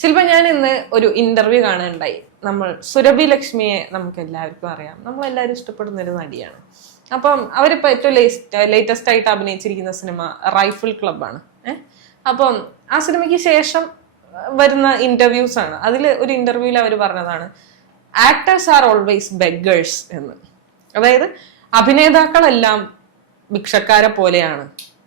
ശില്പ, ഞാൻ ഇന്ന് ഒരു ഇന്റർവ്യൂ കാണുകയുണ്ടായി. നമ്മൾ സുരഭി ലക്ഷ്മിയെ നമുക്ക് എല്ലാവർക്കും അറിയാം, നമ്മളെല്ലാവരും ഇഷ്ടപ്പെടുന്ന ഒരു നടിയാണ്. അപ്പം അവരിപ്പോ ഏറ്റവും ലേറ്റസ്റ്റ് ആയിട്ട് അഭിനയിച്ചിരിക്കുന്ന സിനിമ റൈഫിൾ ക്ലബാണ്. അപ്പം ആ സിനിമയ്ക്ക് ശേഷം വരുന്ന ഇന്റർവ്യൂസ് ആണ്. അതിൽ ഒരു ഇന്റർവ്യൂവിൽ അവർ പറഞ്ഞതാണ് ആക്ടേഴ്സ് ആർ ഓൾവേസ് ബെഗേഴ്സ് എന്ന്. അതായത് അഭിനേതാക്കളെല്ലാം ഭിക്ഷക്കാരെ പോലെയാണ്.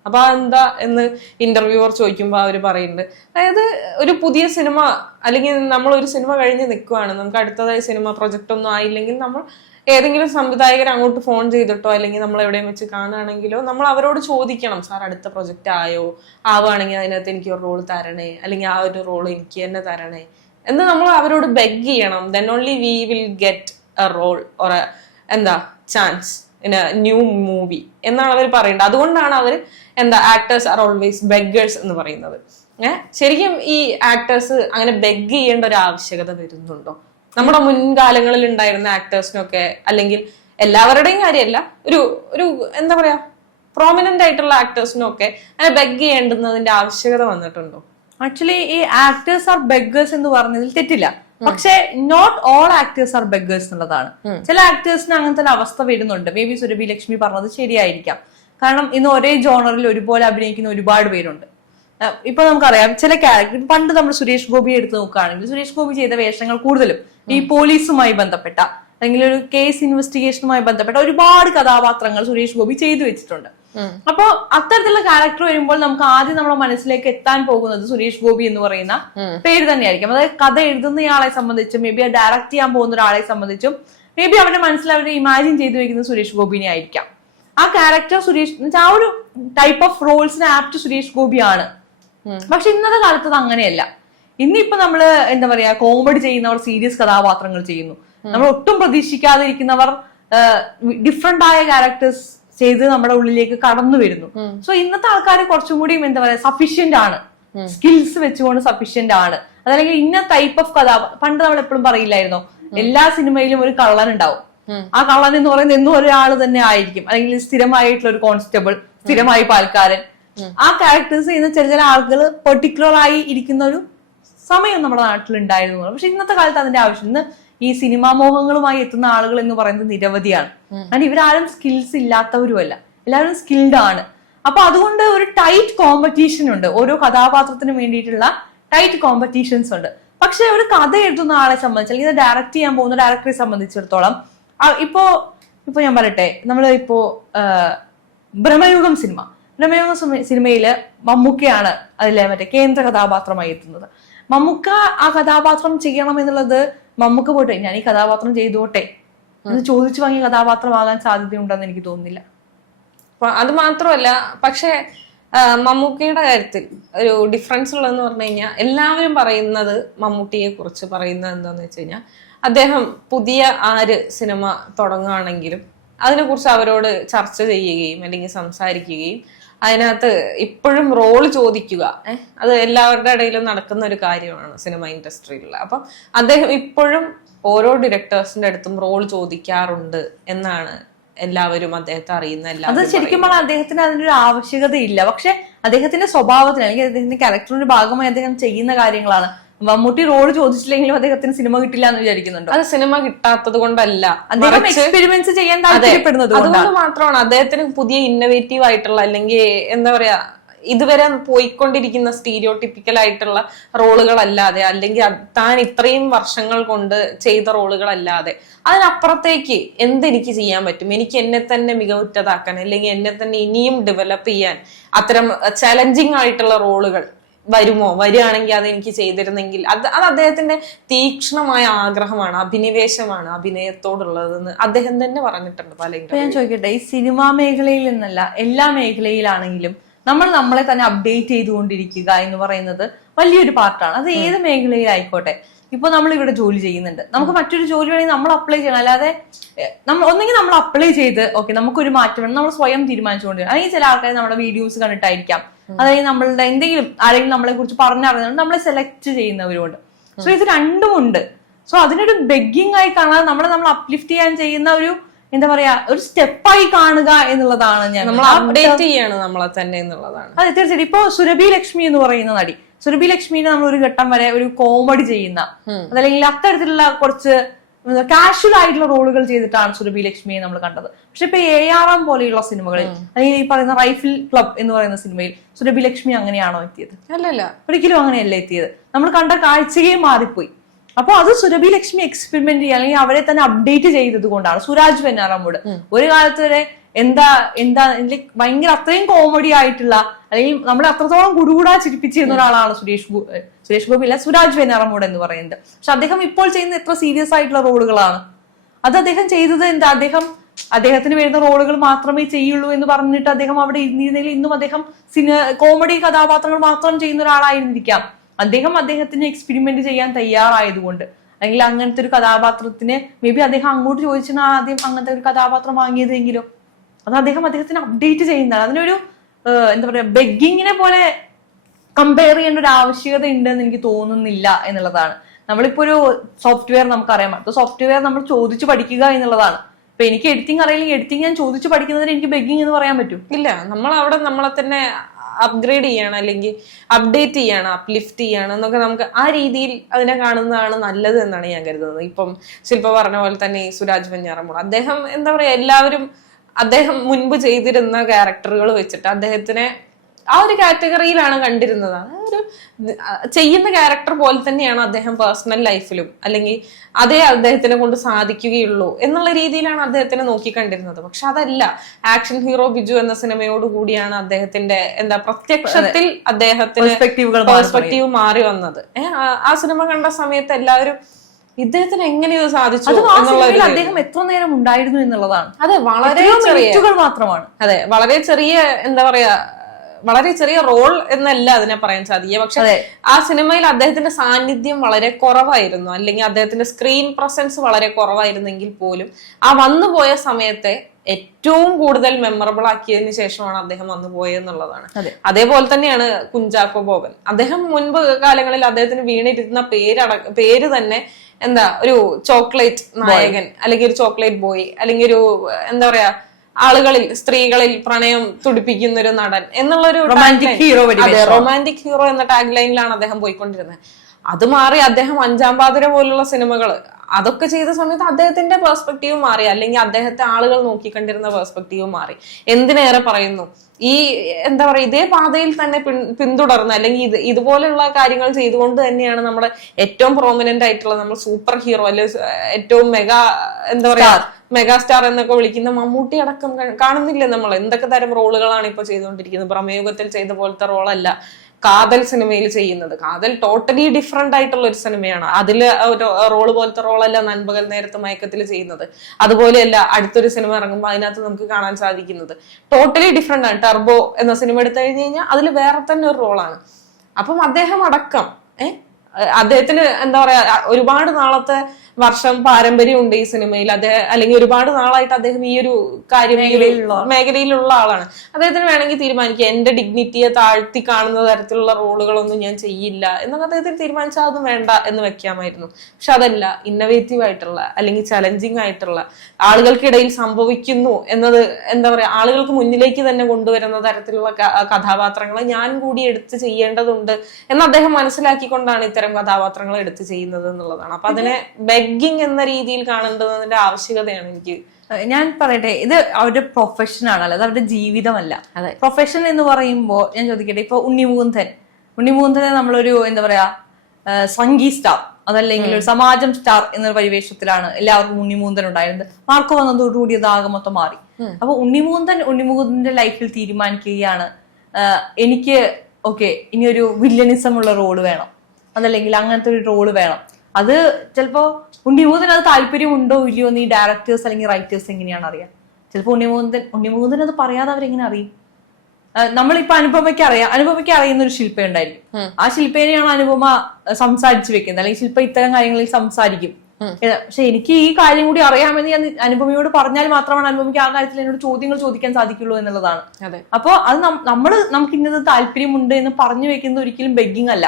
അപ്പൊ എന്താ എന്ന് ഇന്റർവ്യൂവർ ചോദിക്കുമ്പോൾ അവർ പറയുന്നുണ്ട്, അതായത് ഒരു പുതിയ സിനിമ അല്ലെങ്കിൽ നമ്മൾ ഒരു സിനിമ കഴിഞ്ഞ് നിൽക്കുവാണ്, നമുക്ക് അടുത്തതായി സിനിമ പ്രൊജക്റ്റ് ഒന്നും ആയില്ലെങ്കിൽ നമ്മൾ ഏതെങ്കിലും സംവിധായകർ അങ്ങോട്ട് ഫോൺ ചെയ്തിട്ടോ അല്ലെങ്കിൽ നമ്മൾ എവിടെയും വെച്ച് കാണുകയാണെങ്കിലോ നമ്മൾ അവരോട് ചോദിക്കണം, സാർ അടുത്ത പ്രൊജക്റ്റ് ആയോ, ആവുകയാണെങ്കിൽ അതിനകത്ത് എനിക്ക് ഒരു റോൾ തരണേ, അല്ലെങ്കിൽ ആ ഒരു റോൾ എനിക്ക് തന്നെ തരണേ എന്ന് നമ്മൾ അവരോട് ബെഗ് ചെയ്യണം. Then only we will get a role or എന്താ chance in a new movie എന്നാണ് അവർ പറയുന്നത്. അതുകൊണ്ടാണ് അവർ ആക്ടേഴ്സ് ആർ ഓൾവേസ് ബെഗേഴ്സ് എന്ന് പറയുന്നത്. ശരിക്കും ഈ ആക്ടേഴ്സ് അങ്ങനെ ബെഗ് ചെയ്യേണ്ട ഒരു ആവശ്യകത വരുന്നുണ്ടോ? നമ്മുടെ മുൻകാലങ്ങളിൽ ഉണ്ടായിരുന്ന ആക്ടേഴ്സിനൊക്കെ, അല്ലെങ്കിൽ എല്ലാവരുടെയും കാര്യമല്ല, ഒരു എന്താ പറയാ പ്രോമിനന്റ് ആയിട്ടുള്ള ആക്ടേഴ്സിനൊക്കെ അങ്ങനെ ബെഗ് ചെയ്യേണ്ടുന്നതിന്റെ ആവശ്യകത വന്നിട്ടുണ്ടോ? ആക്ച്വലി ഈ ആക്ടേഴ്സ് ആർ ബെഗേഴ്സ് എന്ന് പറഞ്ഞതിൽ തെറ്റില്ല, പക്ഷെ not all actors are beggars എന്നുള്ളതാണ്. ചില ആക്ടേഴ്സിന് അങ്ങനത്തെ ഒരു അവസ്ഥ വരുന്നുണ്ട്. മേ ബി സുരഭി ലക്ഷ്മി പറഞ്ഞത് ശരിയായിരിക്കാം. കാരണം ഇന്ന് ഒരേ ജോണറിൽ ഒരുപോലെ അഭിനയിക്കുന്ന ഒരുപാട് പേരുണ്ട്. ഇപ്പൊ നമുക്കറിയാം ചില ക്യാരക്ടർ, പണ്ട് നമ്മൾ സുരേഷ് ഗോപിയെ എടുത്ത് നോക്കുകയാണെങ്കിൽ സുരേഷ് ഗോപി ചെയ്ത വേഷങ്ങൾ കൂടുതലും ഈ പോലീസുമായി ബന്ധപ്പെട്ട അല്ലെങ്കിൽ ഒരു കേസ് ഇൻവെസ്റ്റിഗേഷനുമായി ബന്ധപ്പെട്ട ഒരുപാട് കഥാപാത്രങ്ങൾ സുരേഷ് ഗോപി ചെയ്തു വെച്ചിട്ടുണ്ട്. അപ്പോ അത്തരത്തിലുള്ള ക്യാരക്ടർ വരുമ്പോൾ നമുക്ക് ആദ്യം നമ്മുടെ മനസ്സിലേക്ക് എത്താൻ പോകുന്നത് സുരേഷ് ഗോപി എന്ന് പറയുന്ന പേര് തന്നെയായിരിക്കും. അതായത് കഥ എഴുതുന്നയാളെ സംബന്ധിച്ചും മേ ബി ഡയറക്ട് ചെയ്യാൻ പോകുന്ന ഒരാളെ സംബന്ധിച്ചും മേ ബി അവരുടെ മനസ്സിൽ അവർ ഇമാജിൻ ചെയ്തു വെക്കുന്നത് സുരേഷ് ഗോപിനെ ആയിരിക്കാം. ആ ക്യാരക്ടർ ആ ഒരു ടൈപ്പ് ഓഫ് റോൾസിന് ആപ്റ്റ് സുരേഷ് ഗോപിയാണ്. പക്ഷെ ഇന്നത്തെ കാലത്ത് അത് അങ്ങനെയല്ല. ഇന്നിപ്പോ നമ്മള് എന്താ പറയാ, കോമഡി ചെയ്യുന്നവർ സീരിയസ് കഥാപാത്രങ്ങൾ ചെയ്യുന്നു. നമ്മൾ ഒട്ടും പ്രതീക്ഷിക്കാതെ ഇരിക്കുന്നവർ ഡിഫറെന്റ് ആയ ക്യാരക്ടേഴ്സ് ചെയ്ത് നമ്മുടെ ഉള്ളിലേക്ക് കടന്നു വരുന്നു. സോ ഇന്നത്തെ ആൾക്കാർ കുറച്ചും കൂടി എന്താ പറയാ സഫീഷ്യന്റ് ആണ്, സ്കിൽസ് വെച്ചുകൊണ്ട് സഫീഷ്യന്റ് ആണ്. അതല്ലെങ്കിൽ ഇന്ന ടൈപ്പ് ഓഫ് പണ്ട് നമ്മൾ എപ്പോഴും പറയില്ലായിരുന്നോ, എല്ലാ സിനിമയിലും ഒരു കള്ളൻ ഉണ്ടാവും. ആ കള്ളൻ എന്ന് പറയുന്നത് എന്നും ഒരാൾ തന്നെ ആയിരിക്കും, അല്ലെങ്കിൽ സ്ഥിരമായിട്ടുള്ള ഒരു കോൺസ്റ്റബിൾ, സ്ഥിരമായി പാൽക്കാരൻ. ആ ക്യാരക്ടേഴ്സ് ചെയ്യുന്ന ചില ആളുകൾ പെർട്ടിക്കുലർ ആയി ഇരിക്കുന്ന ഒരു സമയം നമ്മുടെ നാട്ടിൽ ഉണ്ടായിരുന്നു. പക്ഷെ ഇന്നത്തെ കാലത്ത് അതിന്റെ ആവശ്യം, ഇന്ന് ഈ സിനിമാ മോഹങ്ങളുമായി എത്തുന്ന ആളുകൾ എന്ന് പറയുന്നത് നിരവധിയാണ്. കാരണം ഇവരാരും സ്കിൽസ് ഇല്ലാത്തവരുമല്ല, എല്ലാവരും സ്കിൽഡ് ആണ്. അപ്പൊ അതുകൊണ്ട് ഒരു ടൈറ്റ് കോമ്പറ്റീഷൻ ഉണ്ട്, ഓരോ കഥാപാത്രത്തിനും വേണ്ടിയിട്ടുള്ള ടൈറ്റ് കോമ്പറ്റീഷൻസ് ഉണ്ട്. പക്ഷെ ഒരു കഥ എഴുതുന്ന ആളെ സംബന്ധിച്ച്, അല്ലെങ്കിൽ ഡയറക്ട് ചെയ്യാൻ പോകുന്ന ഡയറക്ടറെ സംബന്ധിച്ചിടത്തോളം, ഇപ്പോ ഞാൻ പറയട്ടെ, നമ്മൾ ഇപ്പോ ബ്രഹ്മയുഗം സിനിമയില് മമ്മൂക്കയാണ് അതിലെ കേന്ദ്ര കഥാപാത്രമായി എത്തുന്നത്. മമ്മൂക്ക ആ കഥാപാത്രം ചെയ്യണം എന്നുള്ളത് മമ്മൂക്ക പോട്ടെ, ഞാൻ ഈ കഥാപാത്രം ചെയ്തോട്ടെ എന്ന് ചോദിച്ചു വാങ്ങിയ കഥാപാത്രമാകാൻ സാധ്യതയുണ്ടെന്ന് എനിക്ക് തോന്നുന്നില്ല. അത് മാത്രമല്ല, പക്ഷെ മമ്മൂക്കയുടെ കാര്യത്തിൽ ഒരു ഡിഫറൻസ് ഉള്ളതെന്ന് പറഞ്ഞു കഴിഞ്ഞാൽ, എല്ലാവരും പറയുന്നത് മമ്മൂട്ടിയെ കുറിച്ച് പറയുന്നത് എന്താന്ന് വെച്ച് കഴിഞ്ഞാൽ, അദ്ദേഹം പുതിയ സിനിമ തുടങ്ങുകയാണെങ്കിലും അതിനെക്കുറിച്ച് അവരോട് ചർച്ച ചെയ്യുകയും അല്ലെങ്കിൽ സംസാരിക്കുകയും അതിനകത്ത് ഇപ്പോഴും റോള് ചോദിക്കുക, അത് എല്ലാവരുടെ ഇടയിലും നടക്കുന്ന ഒരു കാര്യമാണ് സിനിമ ഇൻഡസ്ട്രിയിൽ. അപ്പം അദ്ദേഹം ഇപ്പോഴും ഓരോ ഡയറക്ടേഴ്സിന്റെ അടുത്തും റോൾ ചോദിക്കാറുണ്ട് എന്നാണ് എല്ലാവരും അദ്ദേഹത്തെ അറിയുന്ന. അത് ശരിക്കും പറഞ്ഞാൽ അദ്ദേഹത്തിന് അതിനൊരു ആവശ്യകത ഇല്ല. പക്ഷെ അദ്ദേഹത്തിന്റെ സ്വഭാവത്തിന് അല്ലെങ്കിൽ അദ്ദേഹത്തിന്റെ ക്യാരക്ടറിന്റെ ഭാഗമായി അദ്ദേഹം ചെയ്യുന്ന കാര്യങ്ങളാണ്. മമ്മൂട്ടി റോൾ ചോദിച്ചില്ലെങ്കിലും അദ്ദേഹത്തിന് സിനിമ കിട്ടില്ല എന്ന് വിചാരിക്കുന്നുണ്ട്. അത് സിനിമ കിട്ടാത്തത് കൊണ്ടല്ല, അദ്ദേഹം എക്സ്പെരിമെന്റ്സ് ചെയ്യാൻ താല്പര്യപ്പെടുന്നത്. അതുകൊണ്ട് മാത്രമാണ് അദ്ദേഹത്തിന് പുതിയ ഇന്നോവേറ്റീവ് ആയിട്ടുള്ള, അല്ലെങ്കിൽ എന്താ പറയാ, ഇതുവരെ പോയിക്കൊണ്ടിരിക്കുന്ന സ്റ്റീരിയോടിപ്പിക്കൽ ആയിട്ടുള്ള റോളുകളല്ലാതെ, അല്ലെങ്കിൽ താൻ ഇത്രയും വർഷങ്ങൾ കൊണ്ട് ചെയ്ത റോളുകളല്ലാതെ അതിനപ്പുറത്തേക്ക് എന്തെനിക്ക് ചെയ്യാൻ പറ്റും, എനിക്ക് എന്നെ തന്നെ മികവുറ്റതാക്കാൻ, അല്ലെങ്കിൽ എന്നെ തന്നെ ഇനിയും ഡെവലപ്പ് ചെയ്യാൻ അത്തരം ചലഞ്ചിങ് ആയിട്ടുള്ള റോളുകൾ വരികയാണെങ്കിൽ അത് എനിക്ക് ചെയ്തിരുന്നെങ്കിൽ, അത് അദ്ദേഹത്തിന്റെ തീക്ഷ്ണമായ ആഗ്രഹമാണ്, അഭിനിവേശമാണ് അഭിനയത്തോടുള്ളതെന്ന് അദ്ദേഹം തന്നെ പറഞ്ഞിട്ടുണ്ട് പല. ഞാൻ ചോദിക്കട്ടെ, ഈ സിനിമാ മേഖലയിൽ നിന്നല്ല, എല്ലാ മേഖലയിലാണെങ്കിലും നമ്മൾ നമ്മളെ തന്നെ അപ്ഡേറ്റ് ചെയ്തുകൊണ്ടിരിക്കുക എന്ന് പറയുന്നത് വലിയൊരു പാർട്ടാണ്. അത് ഏത് മേഖലയിലായിക്കോട്ടെ. ഇപ്പൊ നമ്മൾ ഇവിടെ ജോലി ചെയ്യുന്നുണ്ട്, നമുക്ക് മറ്റൊരു ജോലി വേണമെങ്കിൽ നമ്മൾ അപ്ലൈ ചെയ്യണം. അല്ലാതെ ഒന്നെങ്കിൽ നമ്മൾ അപ്ലൈ ചെയ്ത് ഓക്കെ നമുക്കൊരു മാറ്റം വേണം, നമ്മൾ സ്വയം തീരുമാനിച്ചുകൊണ്ട്, അല്ലെങ്കിൽ ചില ആൾക്കാർ നമ്മുടെ വീഡിയോസ് കണ്ടിട്ടായിരിക്കാം, അതായത് നമ്മളുടെ എന്തെങ്കിലും ആരെങ്കിലും നമ്മളെ കുറിച്ച് പറഞ്ഞറിഞ്ഞാൽ നമ്മളെ സെലക്ട് ചെയ്യുന്നവരുണ്ട്. സോ ഇത് രണ്ടുമുണ്ട്. സോ അതിനൊരു ബെഗിങ് ആയി കാണാതെ നമ്മൾ അപ്ലിഫ്റ്റ് ചെയ്യാൻ ചെയ്യുന്ന ഒരു എന്താ പറയാ ഒരു സ്റ്റെപ്പായി കാണുക എന്നുള്ളതാണ്. ഞാൻ നമ്മൾ അപ്ഡേറ്റ് ചെയ്യാണ് നമ്മളെ തന്നെ എന്നുള്ളതാണ്. അതെ, തീർച്ചയായിട്ടും. ഇപ്പൊ സുരഭി ലക്ഷ്മി എന്ന് പറയുന്ന നടി, സുരഭി ലക്ഷ്മിനെ നമ്മൾ ഒരു ഘട്ടം വരെ ഒരു കോമഡി ചെയ്യുന്ന അതല്ലെങ്കിൽ അത്തരത്തിലുള്ള കുറച്ച് കാഷ്വൽ ആയിട്ടുള്ള റോളുകൾ ചെയ്തിട്ടാണ് സുരഭി ലക്ഷ്മിയെ നമ്മൾ കണ്ടത്. പക്ഷെ ഇപ്പൊ ARM പോലെയുള്ള സിനിമകളിൽ അല്ലെങ്കിൽ ഈ പറയുന്ന റൈഫിൾ ക്ലബ് എന്ന് പറയുന്ന സിനിമയിൽ സുരഭി ലക്ഷ്മി അങ്ങനെയാണോ എത്തിയത്? അല്ലല്ല, ഒരിക്കലും അങ്ങനെയല്ല എത്തിയത്. നമ്മൾ കണ്ട കാഴ്ചയെ മാറിപ്പോയി. അപ്പൊ അത് സുരഭി ലക്ഷ്മി എക്സ്പെരിമെന്റ് ചെയ്യുക അല്ലെങ്കിൽ അവരെ തന്നെ അപ്ഡേറ്റ് ചെയ്തത് കൊണ്ടാണ്. സുരാജ് വെഞ്ഞാറമ്മൂട് ഒരു കാലത്ത് വരെ എന്താ ഭയങ്കര അത്രയും കോമഡി ആയിട്ടുള്ള അല്ലെങ്കിൽ നമ്മളെ അത്രത്തോളം കുടുകൂടാ ചിരിപ്പിച്ചിരുന്ന ഒരാളാണ് സുരേഷ് ഗോപി അല്ല, സുരാജ് വെഞ്ഞാറമ്മൂട് എന്ന് പറയുന്നത്. പക്ഷെ അദ്ദേഹം ഇപ്പോൾ ചെയ്യുന്ന എത്ര സീരിയസ് ആയിട്ടുള്ള റോളുകളാണ്. അത് അദ്ദേഹം ചെയ്തത് എന്താ? അദ്ദേഹത്തിന് വരുന്ന റോളുകൾ മാത്രമേ ചെയ്യുള്ളൂ എന്ന് പറഞ്ഞിട്ട് അദ്ദേഹം അവിടെ ഇരുന്നിരുന്നതിൽ ഇന്നും അദ്ദേഹം കോമഡി കഥാപാത്രങ്ങൾ മാത്രം ചെയ്യുന്ന ഒരാളായിരുന്നിരിക്കാം. അദ്ദേഹത്തിന് എക്സ്പെരിമെന്റ് ചെയ്യാൻ തയ്യാറായതുകൊണ്ട് അല്ലെങ്കിൽ അങ്ങനത്തെ ഒരു കഥാപാത്രത്തിന് മേ ബി അദ്ദേഹം അങ്ങോട്ട് ചോദിച്ചാൽ ആദ്യം അങ്ങനത്തെ ഒരു കഥാപാത്രം വാങ്ങിയതെങ്കിലോ അത് അദ്ദേഹത്തിന് അപ്ഡേറ്റ് ചെയ്യുന്നതാണ്. അതിനൊരു എന്താ പറയാ ബെഗ്ഗിങ്ങിനെ പോലെ കമ്പയർ ചെയ്യേണ്ട ഒരു ആവശ്യകത ഉണ്ടെന്ന് എനിക്ക് തോന്നുന്നില്ല എന്നുള്ളതാണ്. നമ്മളിപ്പോ ഒരു സോഫ്റ്റ്വെയർ നമുക്കറിയാം, അടുത്ത സോഫ്റ്റ്വെയർ നമ്മൾ ചോദിച്ചു പഠിക്കുക എന്നുള്ളതാണ്. ഇപ്പൊ എനിക്ക് എഡിറ്റിംഗ് അറിയില്ലെങ്കിൽ എഡിറ്റിംഗ് ഞാൻ ചോദിച്ചു പഠിക്കുന്നതിന് എനിക്ക് ബെഗ്ഗിങ് എന്ന് പറയാൻ പറ്റും? ഇല്ല. നമ്മൾ അവിടെ നമ്മളെ തന്നെ അപ്ഗ്രേഡ് ചെയ്യണം അല്ലെങ്കിൽ അപ്ഡേറ്റ് ചെയ്യണം, അപ്ലിഫ്റ്റ് ചെയ്യണം എന്നൊക്കെ നമുക്ക് ആ രീതിയിൽ അതിനെ കാണുന്നതാണ് നല്ലത് എന്നാണ് ഞാൻ കരുതുന്നത്. ഇപ്പം ശില്പ പറഞ്ഞ പോലെ തന്നെ സുരാജ് വെഞ്ഞാറമ്മൂട് അദ്ദേഹം എന്താ പറയാ അദ്ദേഹം മുൻപ് ചെയ്തിരുന്ന ക്യാരക്ടറുകൾ വെച്ചിട്ട് അദ്ദേഹത്തിനെ ആ ഒരു കാറ്റഗറിയിലാണ് കണ്ടിരുന്നത്. ഒരു ചെയ്യുന്ന ക്യാരക്ടർ പോലെ തന്നെയാണ് അദ്ദേഹം പേഴ്സണൽ ലൈഫിലും അല്ലെങ്കിൽ അതേ അദ്ദേഹത്തിനെ കൊണ്ട് സാധിക്കുകയുള്ളൂ എന്നുള്ള രീതിയിലാണ് അദ്ദേഹത്തിനെ നോക്കിക്കണ്ടിരുന്നത്. പക്ഷെ അതല്ല, ആക്ഷൻ ഹീറോ ബിജു എന്ന സിനിമയോട് കൂടിയാണ് അദ്ദേഹത്തിന്റെ പ്രത്യക്ഷത്തിൽ അദ്ദേഹത്തിന് പെർസ്പെക്റ്റീവ് മാറി വന്നത്. ആ സിനിമ കണ്ട സമയത്ത് എല്ലാവരും ഇദ്ദേഹത്തിന് എങ്ങനെയോ സാധിച്ചു എന്നുള്ളത്, അദ്ദേഹം എത്ര നേരം ഉണ്ടായിരുന്നു എന്നുള്ളതാണ്. അതെ, വളരെ ചെറിയ മാത്രമാണ്. അതെ, വളരെ ചെറിയ എന്താ പറയാ വളരെ ചെറിയ റോൾ എന്നല്ല അതിനെ പറയാൻ സാധിക്കുക. പക്ഷെ ആ സിനിമയിൽ അദ്ദേഹത്തിന്റെ സാന്നിധ്യം വളരെ കുറവായിരുന്നു, അല്ലെങ്കിൽ അദ്ദേഹത്തിന്റെ സ്ക്രീൻ പ്രസൻസ് വളരെ കുറവായിരുന്നെങ്കിൽ പോലും ആ വന്നുപോയ സമയത്തെ ഏറ്റവും കൂടുതൽ മെമ്മറബിൾ ആക്കിയതിന് ശേഷമാണ് അദ്ദേഹം വന്നു പോയെന്നുള്ളതാണ്. അതേപോലെ തന്നെയാണ് കുഞ്ചാക്കോ ബോബൻ. അദ്ദേഹം മുൻപ് കാലങ്ങളിൽ അദ്ദേഹത്തിന് വീണിരുന്ന പേര് തന്നെ എന്താ ഒരു ചോക്ലേറ്റ് നായകൻ അല്ലെങ്കിൽ ഒരു ചോക്ലേറ്റ് ബോയ് അല്ലെങ്കിൽ ഒരു എന്താ പറയാ സ്ത്രീകളിൽ പ്രണയം തുടിപ്പിക്കുന്ന ഒരു നടൻ എന്നുള്ളൊരു റൊമാൻറ്റിക് ഹീറോ എന്ന ടാഗ് ലൈനിലാണ് അദ്ദേഹം പോയിക്കൊണ്ടിരുന്നത്. അത് മാറി അദ്ദേഹം അഞ്ചാം പാതിര പോലുള്ള സിനിമകൾ അതൊക്കെ ചെയ്ത സമയത്ത് അദ്ദേഹത്തിന്റെ പെർസ്പെക്റ്റീവ് മാറി, അല്ലെങ്കിൽ അദ്ദേഹത്തെ ആളുകൾ നോക്കിക്കണ്ടിരുന്ന പെർസ്പെക്റ്റീവ് മാറി. എന്തിനേറെ പറയുന്നു, ഈ എന്താ പറയാ ഇതേ പാതയിൽ തന്നെ പിന്തുടർന്ന് അല്ലെങ്കിൽ ഇതുപോലെയുള്ള കാര്യങ്ങൾ ചെയ്തുകൊണ്ട് തന്നെയാണ് നമ്മുടെ ഏറ്റവും പ്രോമിനന്റ് ആയിട്ടുള്ള നമ്മൾ സൂപ്പർ ഹീറോ അല്ലെങ്കിൽ ഏറ്റവും എന്താ പറയാ മെഗാസ്റ്റാർ എന്നൊക്കെ വിളിക്കുന്ന മമ്മൂട്ടി അടക്കം കാണുന്നില്ലേ നമ്മൾ എന്തൊക്കെ തരം റോളുകളാണ് ഇപ്പൊ ചെയ്തുകൊണ്ടിരിക്കുന്നത്. പ്രമേയുഗത്തിൽ ചെയ്ത പോലത്തെ റോളല്ല കാതൽ സിനിമയിൽ ചെയ്യുന്നത്. കാതൽ ടോട്ടലി ഡിഫറെന്റ് ആയിട്ടുള്ള ഒരു സിനിമയാണ്. അതില് ഒരു റോള് പോലത്തെ റോളല്ല നൻപകൽ നേരത്തെ മയക്കത്തിൽ ചെയ്യുന്നത്. അതുപോലെയല്ല അടുത്തൊരു സിനിമ ഇറങ്ങുമ്പോൾ അതിനകത്ത് നമുക്ക് കാണാൻ സാധിക്കുന്നത് ടോട്ടലി ഡിഫറെന്റ് ആണ്. ടർബോ എന്ന സിനിമ എടുത്തു കഴിഞ്ഞു കഴിഞ്ഞാൽ അതിൽ വേറെ തന്നെ ഒരു റോളാണ്. അപ്പം അദ്ദേഹം അടക്കം അദ്ദേഹത്തിന് എന്താ പറയാ ഒരുപാട് നാളത്തെ വർഷം പാരമ്പര്യം ഉണ്ട് ഈ സിനിമയിൽ. അല്ലെങ്കിൽ ഒരുപാട് നാളായിട്ട് അദ്ദേഹം ഈ ഒരു മേഖലയിലുള്ള ആളാണ്. അദ്ദേഹത്തിന് വേണമെങ്കിൽ തീരുമാനിക്കുക എന്റെ ഡിഗ്നിറ്റിയെ താഴ്ത്തി കാണുന്ന തരത്തിലുള്ള റോളുകളൊന്നും ഞാൻ ചെയ്യില്ല എന്നൊക്കെ അദ്ദേഹത്തിന് തീരുമാനിച്ചാൽ അതും വേണ്ട എന്ന് വെക്കാമായിരുന്നു. പക്ഷെ അതല്ല, ഇന്നവേറ്റീവ് ആയിട്ടുള്ള അല്ലെങ്കിൽ ചലഞ്ചിങ് ആയിട്ടുള്ള ആളുകൾക്കിടയിൽ സംഭവിക്കുന്നു എന്നത് എന്താ പറയാ ആളുകൾക്ക് മുന്നിലേക്ക് തന്നെ കൊണ്ടുവരുന്ന തരത്തിലുള്ള കഥാപാത്രങ്ങളെ ഞാൻ കൂടി എടുത്ത് ചെയ്യേണ്ടതുണ്ട് എന്ന് അദ്ദേഹം മനസ്സിലാക്കിക്കൊണ്ടാണ് ഇത്തരം കഥാപാത്രങ്ങൾ എടുത്ത് ചെയ്യുന്നത് എന്നുള്ളതാണ്. അപ്പൊ അതിനെ ബെഗ്ഗിങ് എന്ന രീതിയിൽ കാണേണ്ടതിന്റെ ആവശ്യകതയാണ് എനിക്ക്. ഞാൻ പറയട്ടെ, ഇത് അവരുടെ പ്രൊഫഷൻ ആണല്ലോ, അത് അവരുടെ ജീവിതമല്ല. പ്രൊഫഷൻ എന്ന് പറയുമ്പോൾ ഞാൻ ചോദിക്കട്ടെ, ഇപ്പൊ ഉണ്ണിമൂന്തനെ നമ്മളൊരു എന്താ പറയാ സംഗീത് സ്റ്റാർ അതല്ലെങ്കിൽ ഒരു സമാജം സ്റ്റാർ എന്നൊരു പരിവേഷത്തിലാണ് എല്ലാവർക്കും ഉണ്ണിമൂന്തൻ ഉണ്ടായിരുന്നത്. മാർക്ക് വന്നതോടുകൂടി അത് ആകെ മൊത്തം മാറി. അപ്പൊ ഉണ്ണിമൂന്തന്റെ ലൈഫിൽ തീരുമാനിക്കുകയാണ് എനിക്ക് ഇനി ഒരു വില്ലനിസം ഉള്ള റോള് വേണം, അതല്ലെങ്കിൽ അങ്ങനത്തെ ഒരു റോള് വേണം. അത് ചിലപ്പോ ഉണ്ണിമൂന്തന് അത് താല്പര്യമുണ്ടോ ഇല്ലയോ എന്ന് ഈ ഡയറക്ടേഴ്സ് അല്ലെങ്കിൽ റൈറ്റേഴ്സ് എങ്ങനെയാണ് അറിയാം? ചിലപ്പോ ഉണ്ണിമൂന്തൻ അത് പറയാതെ അവരെങ്ങനെ അറിയും? നമ്മളിപ്പോ അനുപമയ്ക്ക് അറിയുന്ന ഒരു ശില്പ ഉണ്ടായിരിക്കും. ആ ശില്പേനെയാണ് അനുപമ സംസാരിച്ചു വെക്കുന്നത്, അല്ലെങ്കിൽ ശില്പ ഇത്തരം കാര്യങ്ങളിൽ സംസാരിക്കും. പക്ഷെ എനിക്ക് ഈ കാര്യം കൂടി അറിയാമെന്ന് ഞാൻ അനുപമയോട് പറഞ്ഞാൽ മാത്രമാണ് അനുപമയ്ക്ക് ആ കാര്യത്തിൽ എന്നോട് ചോദ്യങ്ങൾ ചോദിക്കാൻ സാധിക്കുള്ളൂ എന്നുള്ളതാണ്. അപ്പൊ അത് നമുക്ക് ഇന്നത് താല്പര്യമുണ്ട് എന്ന് പറഞ്ഞു വെക്കുന്നത് ഒരിക്കലും ബെഗ്ഗിങ് അല്ല.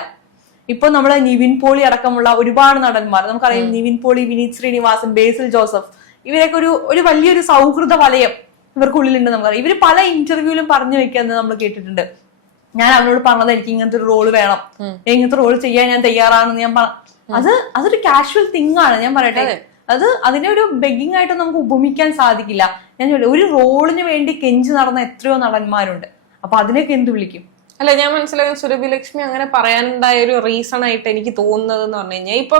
ഇപ്പൊ നമ്മള് നിവിൻ പോളി അടക്കമുള്ള ഒരുപാട് നടന്മാർ നമുക്കറിയാം. നിവിൻ പോളി, വിനീത് ശ്രീനിവാസൻ, ബേസിൽ ജോസഫ്, ഇവരൊക്കെ ഒരു വലിയൊരു സൗഹൃദ വലയം ഇവർക്കുള്ളിലുണ്ട് നമുക്കറിയാം. ഇവര് പല ഇന്റർവ്യൂവിലും പറഞ്ഞു വെക്കുന്നത് നമ്മൾ കേട്ടിട്ടുണ്ട്. ഞാൻ അവനോട് പറഞ്ഞത് എനിക്ക് ഇങ്ങനത്തെ ഒരു റോള് വേണം, ഇങ്ങനത്തെ റോൾ ചെയ്യാൻ ഞാൻ തയ്യാറാണെന്ന് ഞാൻ അതൊരു കാഷ്വൽ തിങ് ആണ്. ഞാൻ പറയട്ടെ, അതിനെ ഒരു ബെഗിങ് ആയിട്ട് നമുക്ക് ഉപമിക്കാൻ സാധിക്കില്ല. ഞാൻ ഒരു റോളിന് വേണ്ടി കെഞ്ചി നടന്ന എത്രയോ നടന്മാരുണ്ട്. അപ്പൊ അതിനൊക്കെ എന്ത് വിളിക്കും? അല്ല, ഞാൻ മനസ്സിലാകും സുരഭി ലക്ഷ്മി അങ്ങനെ പറയാനുണ്ടായ ഒരു റീസൺ ആയിട്ട് എനിക്ക് തോന്നുന്നത് എന്ന് പറഞ്ഞു കഴിഞ്ഞാൽ, ഇപ്പൊ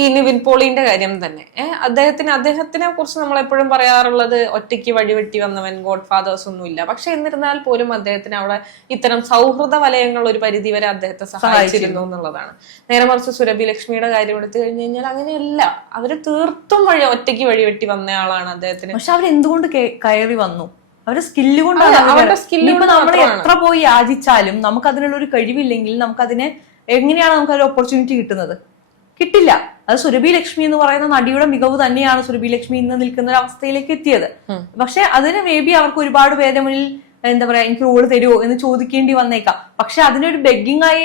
ഈ നിവിൻ പോളിന്റെ കാര്യം തന്നെ അദ്ദേഹത്തിനെ കുറിച്ച് നമ്മൾ എപ്പോഴും പറയാറുള്ളത് ഒറ്റയ്ക്ക് വഴിവെട്ടി വന്നവൻ, ഗോഡ് ഫാദേഴ്സ് ഒന്നുമില്ല. പക്ഷെ എന്നിരുന്നാൽ പോലും അദ്ദേഹത്തിന് അവിടെ ഇത്തരം സൗഹൃദ വലയങ്ങൾ ഒരു പരിധി വരെ അദ്ദേഹത്തെ സഹായിച്ചിരുന്നു എന്നുള്ളതാണ്. നേരെ മറിച്ച് സുരഭി ലക്ഷ്മിയുടെ കാര്യം എടുത്തു കഴിഞ്ഞു കഴിഞ്ഞാൽ അങ്ങനെയല്ല. അവര് തീർത്തും ഒറ്റയ്ക്ക് വഴിവെട്ടി വന്നയാളാണ് അദ്ദേഹത്തിന്. പക്ഷെ അവരെന്തുകൊണ്ട് കയറി വന്നു? അവരുടെ സ്കില്ല് കൊണ്ടാണ്. ഇപ്പൊ നമ്മൾ എത്ര പോയി യാചിച്ചാലും നമുക്ക് അതിനുള്ള ഒരു കഴിവില്ലെങ്കിൽ നമുക്കതിനെ എങ്ങനെയാണ് നമുക്ക് ഒരു ഓപ്പർച്യൂണിറ്റി കിട്ടുന്നത്? കിട്ടില്ല. അത് സുരഭി ലക്ഷ്മി എന്ന് പറയുന്ന നടിയുടെ മികവ് തന്നെയാണ് സുരഭി ലക്ഷ്മി ഇന്ന് നിൽക്കുന്ന ഒരു അവസ്ഥയിലേക്ക് എത്തിയത്. പക്ഷെ അതിന് മേ ബി അവർക്ക് ഒരുപാട് പേരുടെ മുന്നിൽ എന്താ പറയാ, എനിക്ക് റോള് തരുമോ എന്ന് ചോദിക്കേണ്ടി വന്നേക്കാം. പക്ഷെ അതിനൊരു ബെഗിങ് ആയി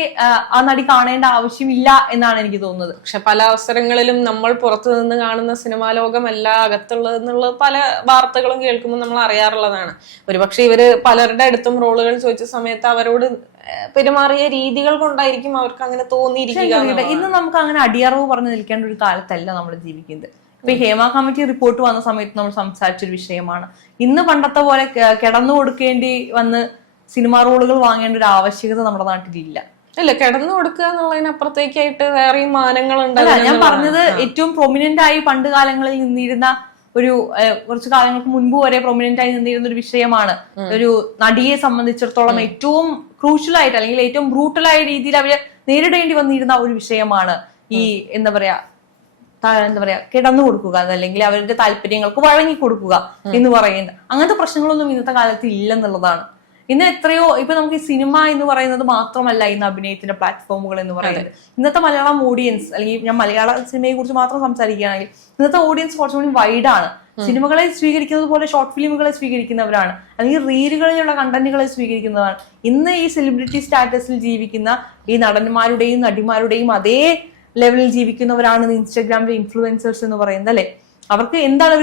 ആ നടി കാണേണ്ട ആവശ്യമില്ല എന്നാണ് എനിക്ക് തോന്നുന്നത്. പക്ഷെ പല അവസരങ്ങളിലും നമ്മൾ പുറത്തു നിന്ന് കാണുന്ന സിനിമാ ലോകമല്ല അകത്തുള്ളതെന്നുള്ള പല വാർത്തകളും കേൾക്കുമ്പോൾ നമ്മൾ അറിയാറുള്ളതാണ്. ഒരുപക്ഷെ ഇവര് പലരുടെ അടുത്തും റോളുകൾ ചോദിച്ച സമയത്ത് അവരോട് പെരുമാറിയ രീതികൾ കൊണ്ടായിരിക്കും അവർക്ക് അങ്ങനെ തോന്നിയിരിക്കുക. ഇന്ന് നമുക്ക് അങ്ങനെ അടിയറവ് പറഞ്ഞു നിൽക്കേണ്ട ഒരു കാലത്തല്ല നമ്മൾ ജീവിക്കുന്നത്. ഇപ്പൊ ഹേമ കമ്മിറ്റി റിപ്പോർട്ട് വന്ന സമയത്ത് നമ്മൾ സംസാരിച്ചൊരു വിഷയമാണ്. ഇന്ന് പണ്ടത്തെ പോലെ കിടന്നു കൊടുക്കേണ്ടി വന്ന് സിനിമാ റോളുകൾ വാങ്ങേണ്ട ഒരു ആവശ്യകത നമ്മുടെ നാട്ടിലില്ല. അല്ല, കിടന്നു കൊടുക്കുക എന്നുള്ളതിനപ്പുറത്തേക്കായിട്ട് വേറെയും മാനങ്ങളുണ്ട്. ഞാൻ പറഞ്ഞത് ഏറ്റവും പ്രൊമിനന്റ് ആയി പണ്ട് കാലങ്ങളിൽ നിന്നിരുന്ന ഒരു കുറച്ചു കാലങ്ങൾക്ക് മുൻപ് വരെ പ്രൊമിനന്റ് ആയി നിന്നിരുന്ന ഒരു വിഷയമാണ്. ഒരു നടിയെ സംബന്ധിച്ചിടത്തോളം ഏറ്റവും ക്രൂഷ്യൽ ആയിട്ട് അല്ലെങ്കിൽ ഏറ്റവും ബ്രൂട്ടലായ രീതിയിൽ അവര് നേരിടേണ്ടി വന്നിരുന്ന ഒരു വിഷയമാണ് ഈ എന്താ പറയാ കിടന്നു കൊടുക്കുക, അതല്ലെങ്കിൽ അവരുടെ താല്പര്യങ്ങൾക്ക് വഴങ്ങി കൊടുക്കുക എന്ന് പറയുന്നത്. അങ്ങനത്തെ പ്രശ്നങ്ങളൊന്നും ഇന്നത്തെ കാലത്ത് ഇല്ലെന്നുള്ളതാണ്. ഇന്ന് എത്രയോ ഇപ്പൊ നമുക്ക് ഈ സിനിമ എന്ന് പറയുന്നത് മാത്രമല്ല ഇന്ന് അഭിനയത്തിന്റെ പ്ലാറ്റ്ഫോമുകൾ എന്ന് പറയുന്നത്. ഇന്നത്തെ മലയാളം ഓഡിയൻസ്, അല്ലെങ്കിൽ ഞാൻ മലയാള സിനിമയെ കുറിച്ച് മാത്രം സംസാരിക്കുകയാണെങ്കിൽ ഇന്നത്തെ ഓഡിയൻസ് കുറച്ചുകൂടി വൈഡാണ്. സിനിമകളെ സ്വീകരിക്കുന്നത് പോലെ ഷോർട്ട് ഫിലിമുകളെ സ്വീകരിക്കുന്നവരാണ്, അല്ലെങ്കിൽ റീലുകളിലുള്ള കണ്ടന്റുകളെ സ്വീകരിക്കുന്നതാണ്. ഇന്ന് ഈ സെലിബ്രിറ്റി സ്റ്റാറ്റസിൽ ജീവിക്കുന്ന ഈ നടന്മാരുടെയും നടിമാരുടെയും അതേ ലെവലിൽ ജീവിക്കുന്നവരാണ് ഇൻസ്റ്റാഗ്രാമിലെ ഇൻഫ്ലുവൻസേഴ്സ് എന്ന് പറയുന്നത് അല്ലെ. അവർക്ക് എന്താണ്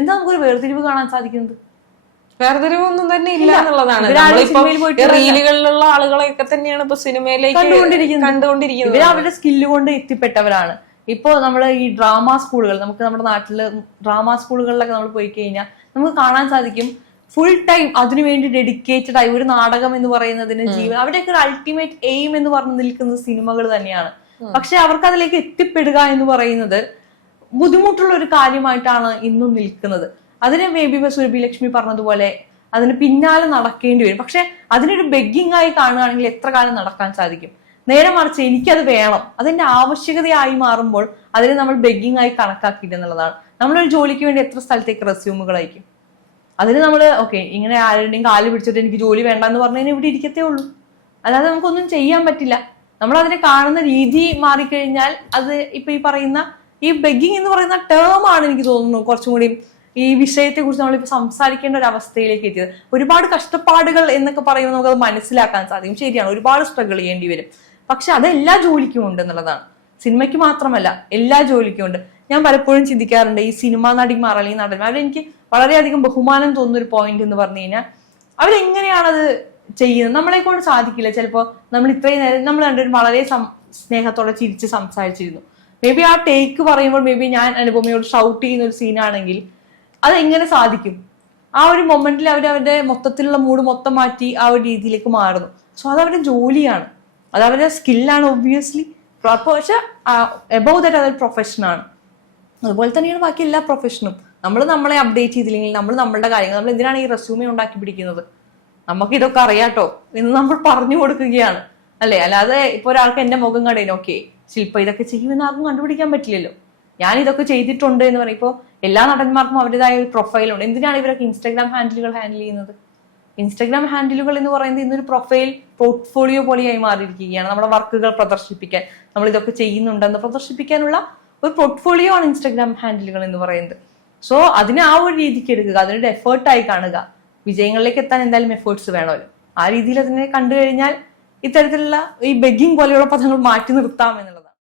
എന്താ നമുക്കൊരു വേർതിരിവ് കാണാൻ സാധിക്കുന്നത്? വേർതിരിവൊന്നും തന്നെ ഇല്ല എന്നുള്ളതാണ്. റീലുകളിലുള്ള ആളുകളെയൊക്കെ തന്നെയാണ് ഇപ്പൊ സിനിമയിലേക്ക് കണ്ടുകൊണ്ടിരിക്കുന്നത്. ഇവര് അവരുടെ സ്കില്ല് കൊണ്ട് എത്തിപ്പെട്ടവരാണ്. ഇപ്പൊ നമ്മൾ ഈ ഡ്രാമ സ്കൂളുകൾ, നമുക്ക് നമ്മുടെ നാട്ടില് ഡ്രാമ സ്കൂളുകളിലൊക്കെ നമ്മൾ പോയി കഴിഞ്ഞാൽ നമുക്ക് കാണാൻ സാധിക്കും ഫുൾ ടൈം അതിനുവേണ്ടി ഡെഡിക്കേറ്റഡ് ആയി ഒരു നാടകം എന്ന് പറയുന്നതിന് ജീവൻ, അവിടെയൊക്കെ ഒരു അൾട്ടിമേറ്റ് എയിം എന്ന് പറഞ്ഞു നിൽക്കുന്നത് സിനിമകൾ തന്നെയാണ്. പക്ഷെ അവർക്ക് അതിലേക്ക് എത്തിപ്പെടുക എന്ന് പറയുന്നത് ബുദ്ധിമുട്ടുള്ള ഒരു കാര്യമായിട്ടാണ് ഇന്നും നിൽക്കുന്നത്. അതിനെ മേ ബി സുരഭി ലക്ഷ്മി പറഞ്ഞതുപോലെ അതിന് പിന്നാലെ നടക്കേണ്ടി വരും. പക്ഷെ അതിനൊരു ബെഗിങ് ആയി കാണുകയാണെങ്കിൽ എത്ര കാലം നടക്കാൻ സാധിക്കും? നേരെ മറിച്ച് എനിക്കത് വേണം, അതിന്റെ ആവശ്യകതയായി മാറുമ്പോൾ അതിനെ നമ്മൾ ബെഗിങ് ആയി കണക്കാക്കിയിട്ട് എന്നുള്ളതാണ്. നമ്മളൊരു ജോലിക്ക് വേണ്ടി എത്ര സ്ഥലത്തേക്ക് റെസ്യൂമുകൾ അയക്കും? അതിന് നമ്മൾ ഓക്കെ ഇങ്ങനെ ആരുടെയും കാല് പിടിച്ചിട്ട് എനിക്ക് ജോലി വേണ്ട എന്ന് പറഞ്ഞാൽ ഇവിടെ ഇരിക്കത്തേ ഉള്ളൂ. അല്ലാതെ നമുക്കൊന്നും ചെയ്യാൻ പറ്റില്ല. നമ്മൾ അതിനെ കാണുന്ന രീതി മാറിക്കഴിഞ്ഞാൽ അത് ഇപ്പൊ ഈ പറയുന്ന ഈ ബെഗിങ് എന്ന് പറയുന്ന ടേം ആണ് എനിക്ക് തോന്നുന്നു കുറച്ചും കൂടി ഈ വിഷയത്തെ കുറിച്ച് നമ്മളിപ്പോ സംസാരിക്കേണ്ട ഒരു അവസ്ഥയിലേക്ക് എത്തിയത്. ഒരുപാട് കഷ്ടപ്പാടുകൾ എന്നൊക്കെ പറയുമ്പോൾ നമുക്കത് മനസ്സിലാക്കാൻ സാധിക്കും. ശരിയാണ്, ഒരുപാട് സ്ട്രഗിൾ ചെയ്യേണ്ടി വരും. പക്ഷെ അത് എല്ലാ ജോലിക്കും ഉണ്ട് എന്നുള്ളതാണ്. സിനിമയ്ക്ക് മാത്രമല്ല, എല്ലാ ജോലിക്കും ഉണ്ട്. ഞാൻ പലപ്പോഴും ചിന്തിക്കാറുണ്ട് ഈ സിനിമാ നടിമാർ അല്ലെങ്കിൽ നടന്മാർ, അവരെനിക്ക് വളരെയധികം ബഹുമാനം തോന്നുന്ന ഒരു പോയിന്റ് എന്ന് പറഞ്ഞു കഴിഞ്ഞാൽ അവരെങ്ങനെയാണത് ചെയ്യുന്നത്. നമ്മളെ കൊണ്ട് സാധിക്കില്ല. ചിലപ്പോൾ നമ്മൾ ഇത്രയും നേരം നമ്മൾ രണ്ടുപേരും വളരെ സ്നേഹത്തോടെ ചിരിച്ച് സംസാരിച്ചിരുന്നു. മേ ബി ആ ടേക്ക് പറയുമ്പോൾ മേ ബി ഞാൻ അനുപമയോട് ഷൗട്ട് ചെയ്യുന്ന ഒരു സീനാണെങ്കിൽ അതെങ്ങനെ സാധിക്കും? ആ ഒരു മൊമെന്റിൽ അവരുടെ മൊത്തത്തിലുള്ള മൂഡ് മൊത്തം മാറ്റി ആ ഒരു രീതിയിലേക്ക് മാറുന്നു. സോ അത് അവരുടെ ജോലിയാണ്, അത് അവരുടെ സ്കില്ലാണ് ഒബ്വിയസ്ലി. പക്ഷെ എബവ് ദാറ്റ് അതൊരു പ്രൊഫഷനാണ്. അതുപോലെ തന്നെയാണ് ബാക്കി എല്ലാ പ്രൊഫഷനും. നമ്മൾ നമ്മളെ അപ്ഡേറ്റ് ചെയ്തില്ലെങ്കിൽ നമ്മൾ നമ്മളുടെ കാര്യങ്ങൾ നമ്മൾ എന്തിനാണ് ഈ റെസ്യൂമെ ഉണ്ടാക്കി പിടിക്കുന്നത്? നമുക്ക് ഇതൊക്കെ അറിയാട്ടോ എന്ന് നമ്മൾ പറഞ്ഞു കൊടുക്കുകയാണ് അല്ലെ. അല്ലാതെ ഇപ്പൊ ഒരാൾക്ക് എന്റെ മുഖം കടയിൽ ഓക്കെ ശില്പ ഇതൊക്കെ ചെയ്യുമെന്ന് ആർക്കും കണ്ടുപിടിക്കാൻ പറ്റില്ലല്ലോ. ഞാൻ ഇതൊക്കെ ചെയ്തിട്ടുണ്ട് എന്ന് പറയും. ഇപ്പോൾ എല്ലാ നടന്മാർക്കും അവരുടേതായ ഒരു പ്രൊഫൈലുണ്ട്. എന്തിനാണ് ഇവരൊക്കെ ഇൻസ്റ്റാഗ്രാം ഹാൻഡിലുകൾ ഹാൻഡിൽ ചെയ്യുന്നത്? ഇൻസ്റ്റാഗ്രാം ഹാൻഡിലുകൾ എന്ന് പറയുന്നത് ഇന്നൊരു പ്രൊഫൈൽ പോർട്ട്ഫോളിയോ പോലെയായി മാറിയിരിക്കുകയാണ്. നമ്മുടെ വർക്കുകൾ പ്രദർശിപ്പിക്കാൻ, നമ്മൾ ഇതൊക്കെ ചെയ്യുന്നുണ്ടെന്ന് പ്രദർശിപ്പിക്കാനുള്ള ഒരു പോർട്ട്ഫോളിയോ ആണ് ഇൻസ്റ്റാഗ്രാം ഹാൻഡിലുകൾ എന്ന് പറയുന്നത്. സോ അതിനെ ആ ഒരു രീതിക്ക് എടുക്കുക, അതിനൊരു എഫേർട്ടായി കാണുക. വിജയങ്ങളിലേക്ക് എത്താൻ എന്തായാലും എഫേർട്സ് വേണമല്ലോ. ആ രീതിയിൽ അതിനെ കണ്ടു കഴിഞ്ഞാൽ ഇത്തരത്തിലുള്ള ഈ ബെഗിങ് പോലെയുള്ള പദങ്ങൾ മാറ്റി നിർത്താം എന്നുള്ളതാണ്.